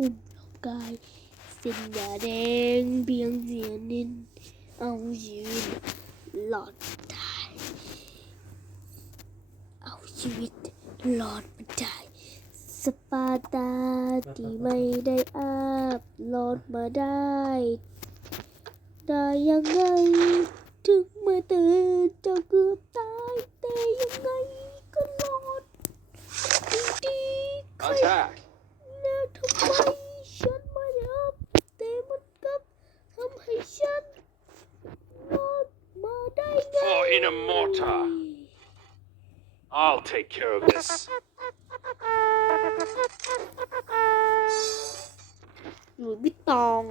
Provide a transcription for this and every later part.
หุ้มร่างกายส้นยาแดงเพียงเสียนิน เอาชีวิตหลอดได้เอาชีวิตหลอดมาได้สปาร์ตาที่ไม่ได้อาบหลอดมาได้ ได้ยังไง ถึงมื่อตื่นจะเกือบตายแต่ยังไงก็รอดดีๆใคร Attack! แล้ว ทำไมฉันไม่ได้อัพแต่มันกลับทำให้ฉันรอดมาได้ไง For in a mortar. I'll take care of this. หลุยส์วิตตอง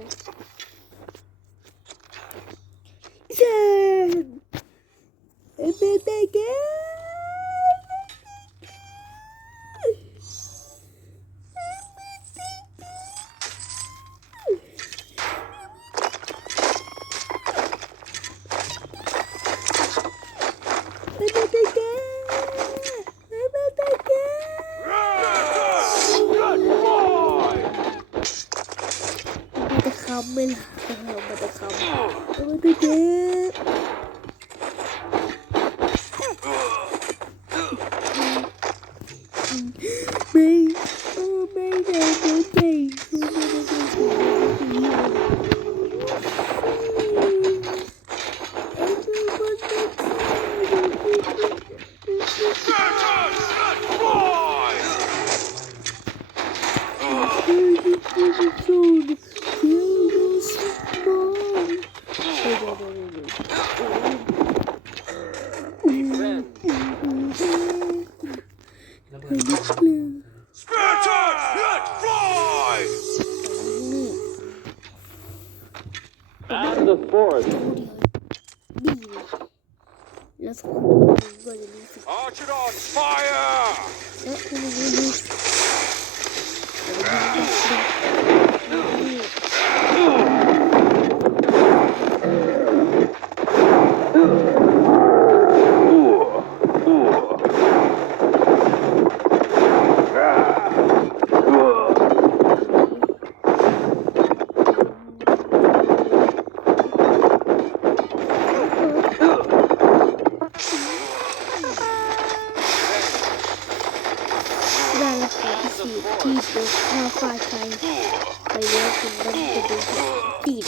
Mobil. Oh, betul kamu. Oh, betul dia. Spirit, let fly. of the fourth. หน้าฝ่ายไทยไปแล้วคุณต้องจะดูตีด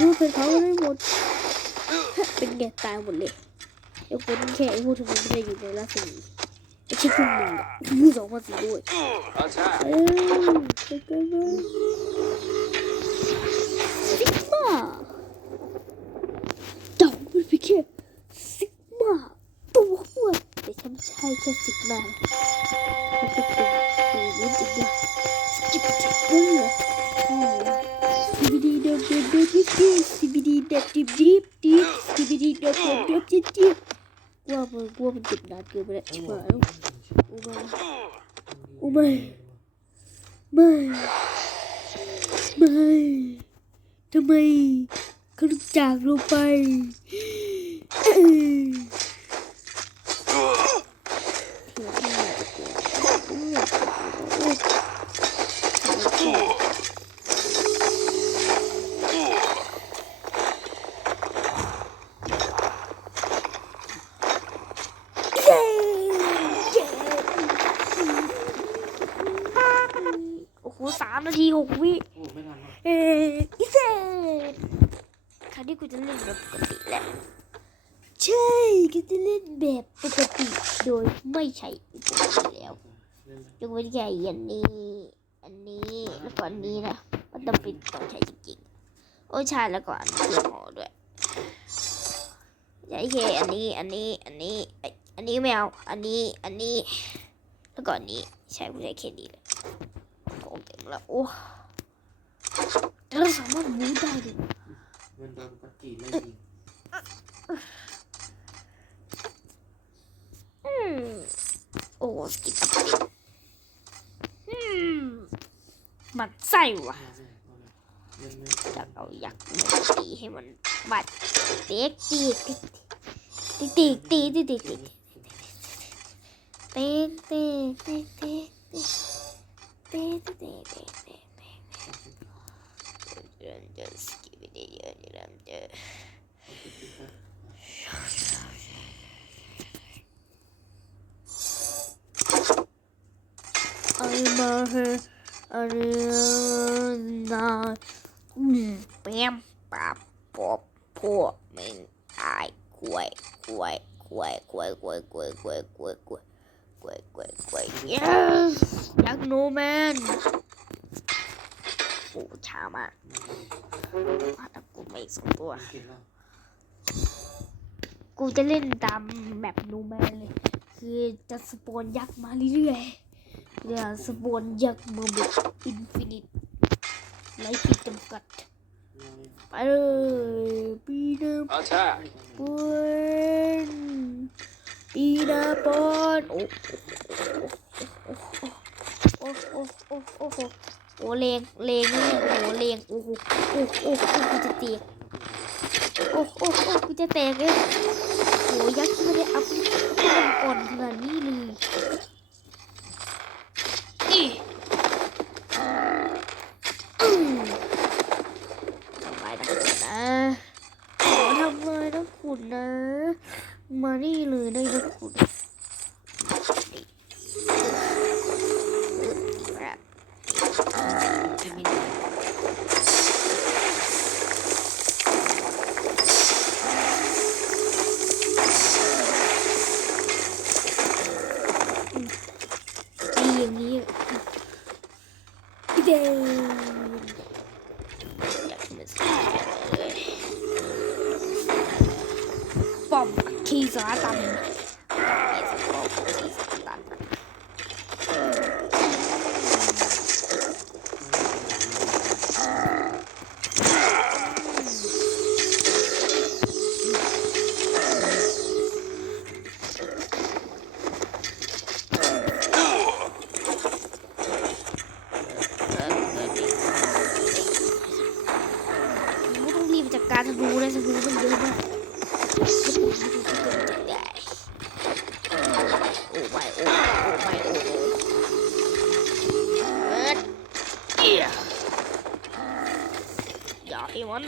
ดูเป็นเขาได้หมดเป็นแกตายหมดเลยยกเว้นแค่ไอ้พวกที่มันไม่ได้อยู่ในราศีไม่ใช่พวกมึงอะมึงสองคนสีด้วย Attack! เอ้ยไปกันเลยซิกมาเจ้ามันเป็นแค่ซิกมาตัวหัวแต่ฉันไม่ใช่แค่ซิกมามันเป็นตัว Böyle. Böyle. Sibidi döp döp döp döp döp. Sibidi döp döp döp döp. Sibidi döp döp döp döp döp. กลัวมันกลัวมันเจ็บหนักเกินไปแล้วชิบหายแล้วโอ้ไม่โอ้ไม่ไม่ไม่ทำไมเขาจากลงไป กวิโอ้ไม่ทันแล้วเอ้ยอีเซนคราวนี้กูจะเล่นแบบปกติแหละใช่กูจะเล่นแบบปกติโดยไม่ใช้อุปกรณ์แล้วเล่นเลยยกเว้นแค่อันนี้ อันนี้แล้วก็อันนี้นะมันต้องเป็นต้องใช้จริงๆโอ้ใช่แล้วก็อันนี้หอด้วยใช้แค่อันนี้อันนี้อันนี้เอ้ยอันนี้ไม่เอาอันนี้อันนี้แล้วก็อันนี้ใช้กูใช้แค่นี้เลยของเต็ม แล้วโอ้แต่เราสามารถมูฟได้ด้วยเงินโดนกัดจีไล่ยิงอืมโอ้สกิปปิดอืมมันไส้ว่ะเล่นไม่จะเอายักษ์มาตีให้มันบาดเต็กตีตีตีตีตีตีตีตีเต็กเต็กเต็ กเต็กเต็กเต็กเต็กเต็กเต็ กล้วยกล้วยกล้วย yes young no man โอ้ช้ามากพาดกูไม่สองตัว กูจะเล่นตามแบบโนแมนเลย คือจะสปอนยักษ์มาเรื่อยๆเดี๋ยวสปอนยักษ์มาแบบอินฟินิตไร้ขีดจำกัดไปเลยปีน้ำปืน ปีนาปอนโอ้โอ้โอ้โอ้โอ้โอ้โอ้เลงเลงนี่โอ้เลงโอ้โหโอ้โอ้โอ้กูจะเตียกโอ้โอ้โอ้กูจะแตกเลยโอ้ยักษ์ที่ไม่ได้อัพก่อนขนาดนี้เลยอีอืมทำไมนะนะขอทำไมนะคุณนะ มานี่เลย ที่จ๋าตันหล่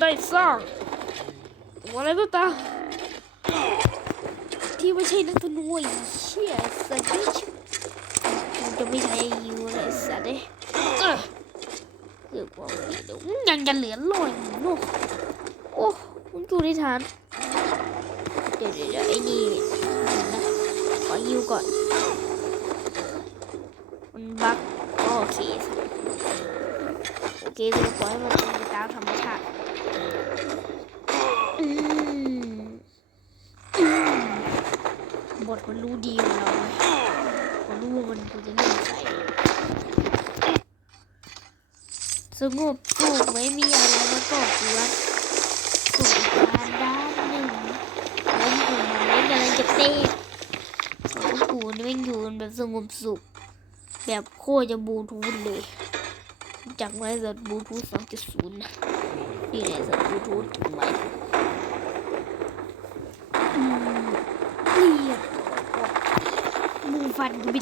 ได้สร้างตัวอะไรก็ตามที่ไม่ใช่นักธนูไอ้เชี่ยสัตว์นี่มันจะไม่ใช่ยูเลยสัตว์เอ้ยเออเกือบว่าปีเดี๋ยวยังจะเหลือลอยอยู่นโอ้มันอยู่ในฐานเดี๋ยวเดี๋ยวไอ้นี่นะขอยิวก่อนมันบักโอเคโอเคจะปล่อยให้มันเป็นไปตามธรรมชาติอืมอืม นรู้ดีกว่าเราไหมมันรู้ว่ามันควรจะเล่นใส่สงบสุขไม่มีอะไรมาก่อกวนสุขการด้านหนึ่งแล้วอยู่ไหนกำลังจะเต้นของกูนี่แม่งอยู่กันแบบสงบสุข แบบโคตรจะบูทูธเลยจากไว้สัตว์บลูทูธสองจุดศูนย์นะนี่เลยสัตว์บลูทูธถึงไหมอืมเรียบ var gibi.